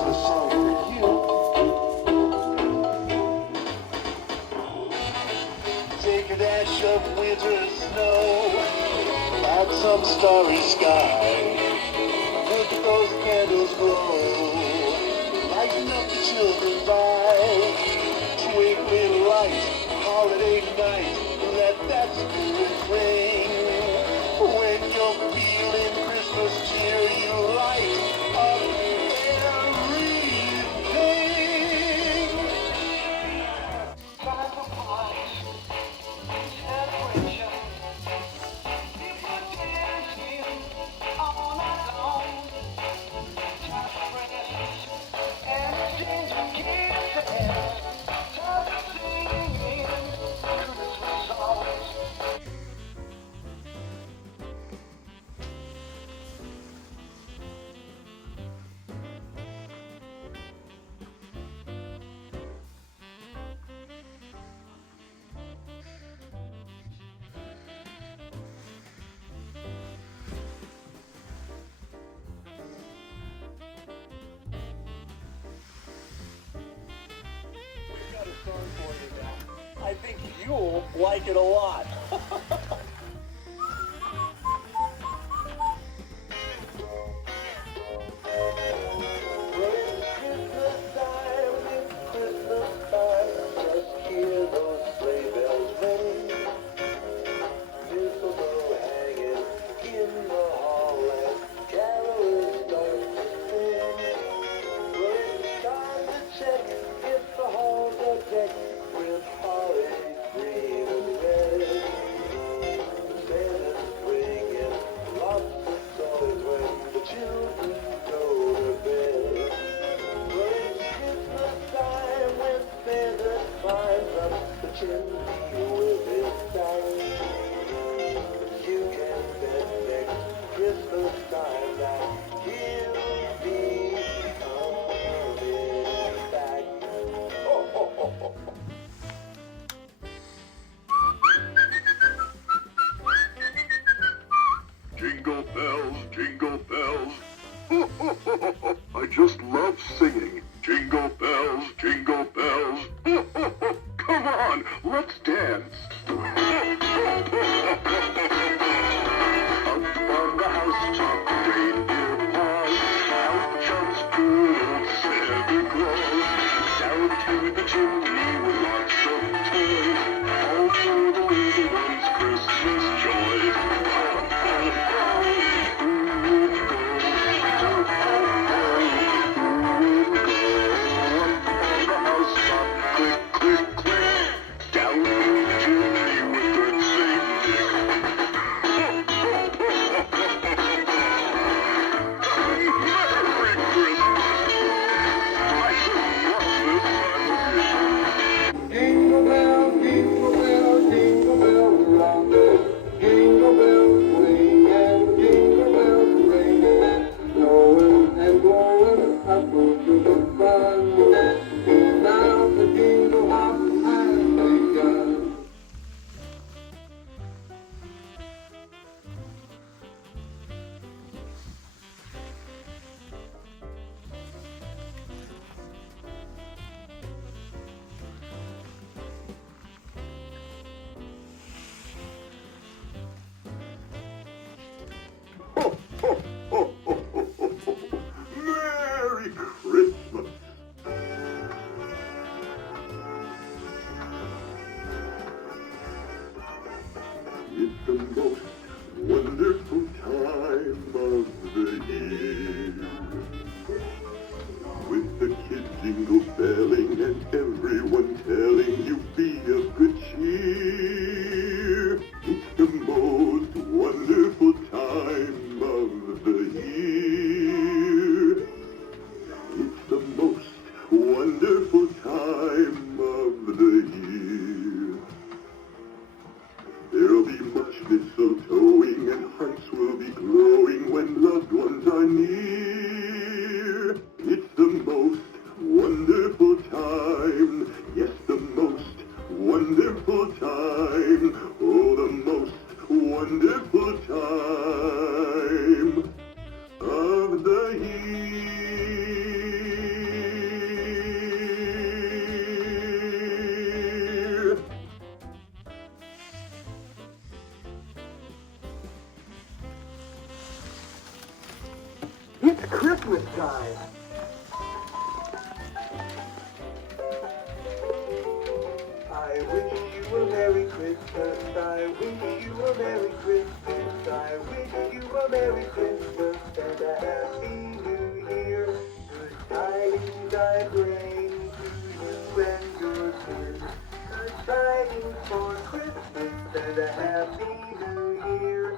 Christmas song for you. Take a dash of winter snow at some starry sky. Make those candles glow, lighten up the children's eyes. Twinkling light, holiday night, let that spirit ring. When you're feeling Christmas cheer, you light up everything. Sacrifice, celebration, people dancing all night long. Just friends and exchanging kisses, just singing Christmas songs. We've got a song for you now. I think you'll like it a lot. Jingle bells, jingle bells. I just love singing. Jingle bells, jingle bells. Come on, let's dance. Up on the housetop, reindeer paws. Out jumps good old Santa Claus. Down to the chimney with lots of toys. All for the little ones' Christmas joy. Merry Christmas! It's the most wonderful time of the year. With the kids jingle belling and everyone telling you be of good cheer. It's the most wonderful time of the year. It's the most wonderful time of the year. There'll be much mistletoeing and hearts will be glowing when loved ones are near. It's the most wonderful time time. I wish you a Merry Christmas. I wish you a Merry Christmas. I wish you a Merry Christmas and a Happy New Year. Good tidings I bring to you and your kids. Good tidings for Christmas and a Happy New Year.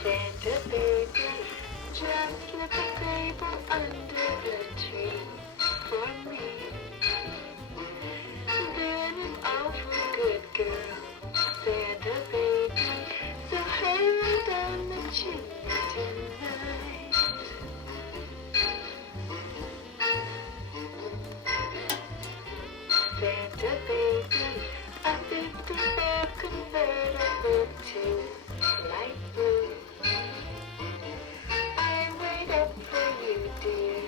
Santa baby, just like a baby under the tree for me. Been an awful good girl, Santa baby, so hurry down the chimney tonight. Santa baby, I picked a fair convertible to light blue. I'm right up for you, dear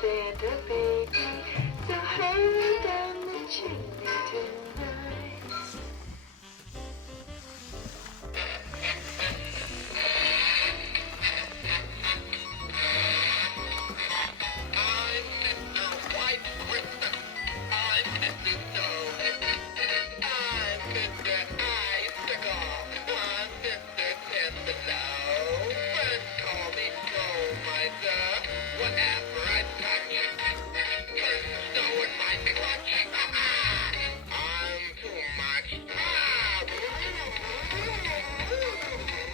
Santa baby, so hurry down the chimney tonight. I'm Mr. White Christmas. I'm Mr. Snow. I'm Mr. Icicle. I'm Mr. Ten Below. Friends call me Snow Miser. Whatever I touch turns to snow in my clutch. I'm too much.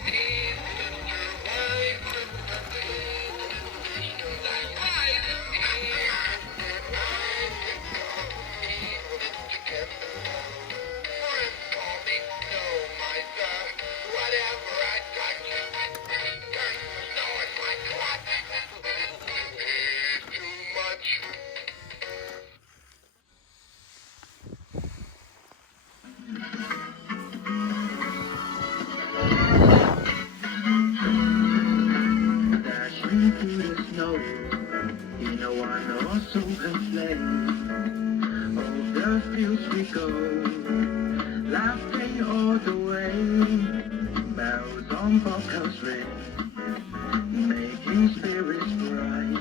He's Mr. White Christmas. He's Mr. Right. Friends call me Snow Miser. Whatever I touch turns to snow in my clutch. He's too much. Dashing through the snow in a one-horse open sleigh. Over the fields we go, laughing all the way. Bells on bobtails ring, making spirits bright.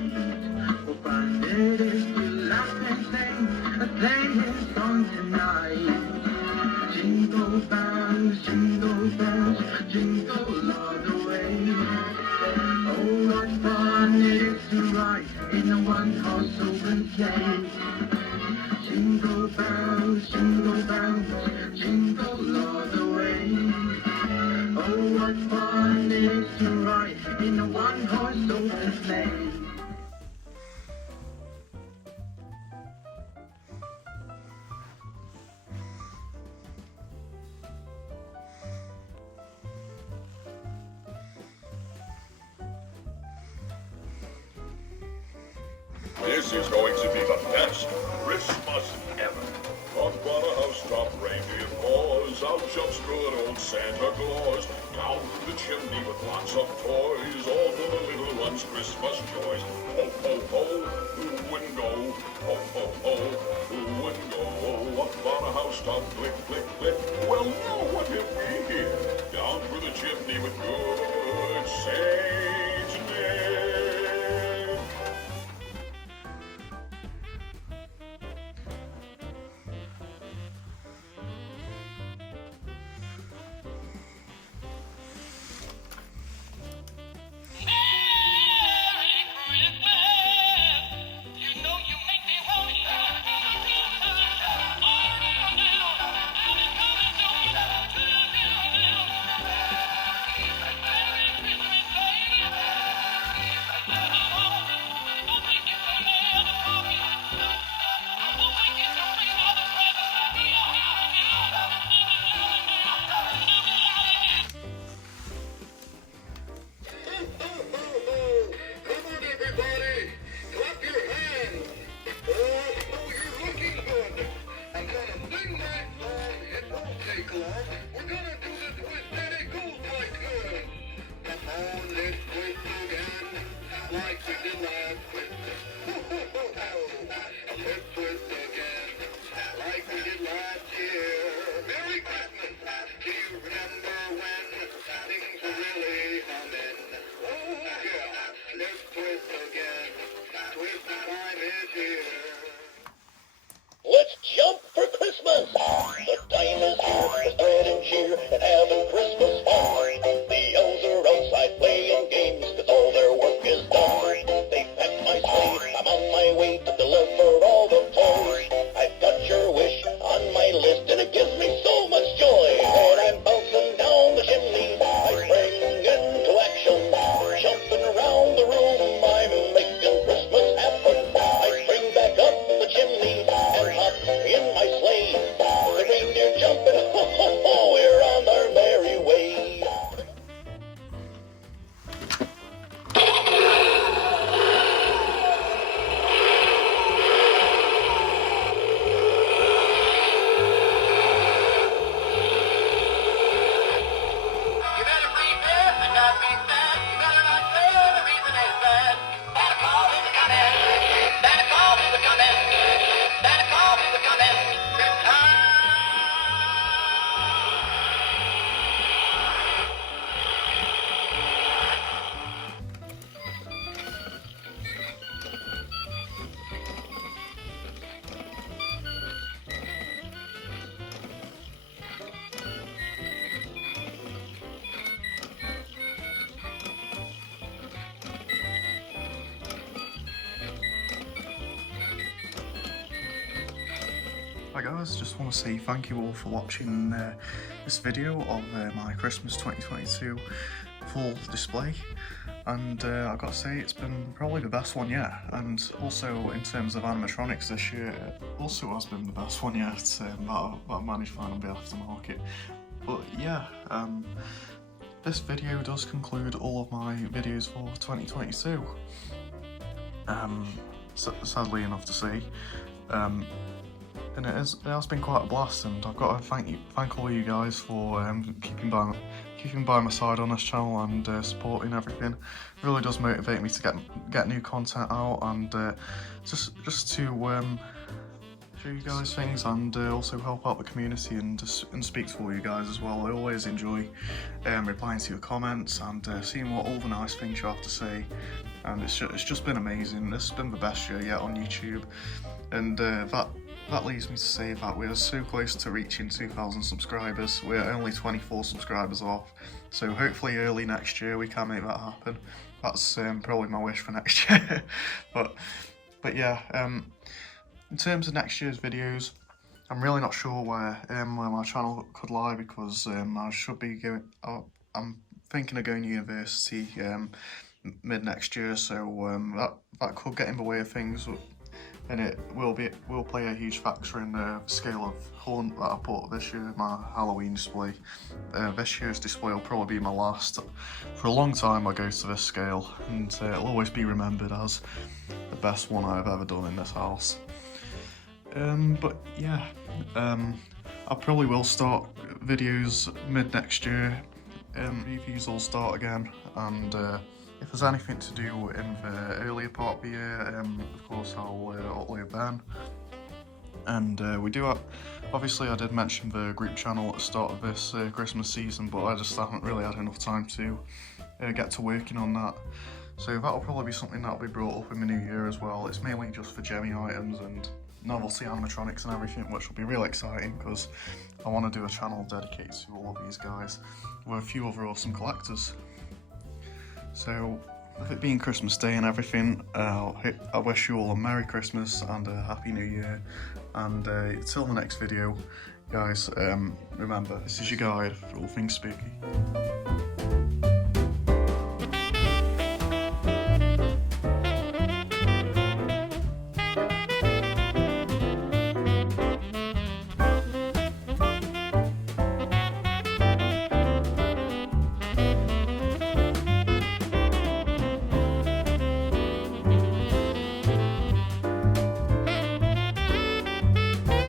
Oh, fun it is to laugh and sing a sleighing song tonight. Jingle bells, jingle all the way. Oh, what fun it is to ride in a one-horse open sleigh. Jingle bells, jingle all the way. Oh, what fun it is to ride in a one-horse open sleigh. This is going to be the best Christmas ever. Up on a housetop, reindeer paws, out jumps good old Santa Claus. Down the chimney with lots of toys, all for the little ones' Christmas joys. Ho, ho, ho, who wouldn't go? Ho, ho, ho, who wouldn't go? Up on a housetop, click, click, click. Well, now what have we here? Down through the chimney with good Saint Nick. Hi guys, just want to say thank you all for watching this video of my Christmas 2022 full display, and I've got to say it's been probably the best one yet, and also in terms of animatronics this year it also has been the best one yet that I've managed to find on the aftermarket. But yeah, this video does conclude all of my videos for 2022. Sadly enough to say. And it has been quite a blast, and I've got to thank all you guys for keeping by my side on this channel and supporting everything. It really does motivate me to get new content out, and just to show you guys things, and also help out the community and speak to all you guys as well. I always enjoy replying to your comments and seeing what all the nice things you have to say, and it's just been amazing. This has been the best year yet on YouTube, and that leads me to say that we are so close to reaching 2,000 subscribers. We're only 24 subscribers off, so hopefully early next year we can make that happen. That's probably my wish for next year. but yeah, in terms of next year's videos, I'm really not sure where my channel could lie, because I should be going. I'm thinking of going to university mid next year, so that could get in the way of things. And it will play a huge factor in the scale of hunt that I put this year, my Halloween display. This year's display will probably be my last. For a long time I go to this scale, and it'll always be remembered as the best one I've ever done in this house. But yeah, I probably will start videos mid next year. Reviews will start again, and if there's anything to do in the earlier part of the year, of course I'll upload then. And we do have, obviously I did mention the group channel at the start of this Christmas season, but I just haven't really had enough time to get to working on that. So that'll probably be something that'll be brought up in the new year as well. It's mainly just for Gemmy items and novelty animatronics and everything, which will be really exciting, because I want to do a channel dedicated to all of these guys with a few other awesome collectors. So, with it being Christmas Day and everything, I wish you all a Merry Christmas and a Happy New Year. And till the next video, guys, remember, this is your guide for all things spooky.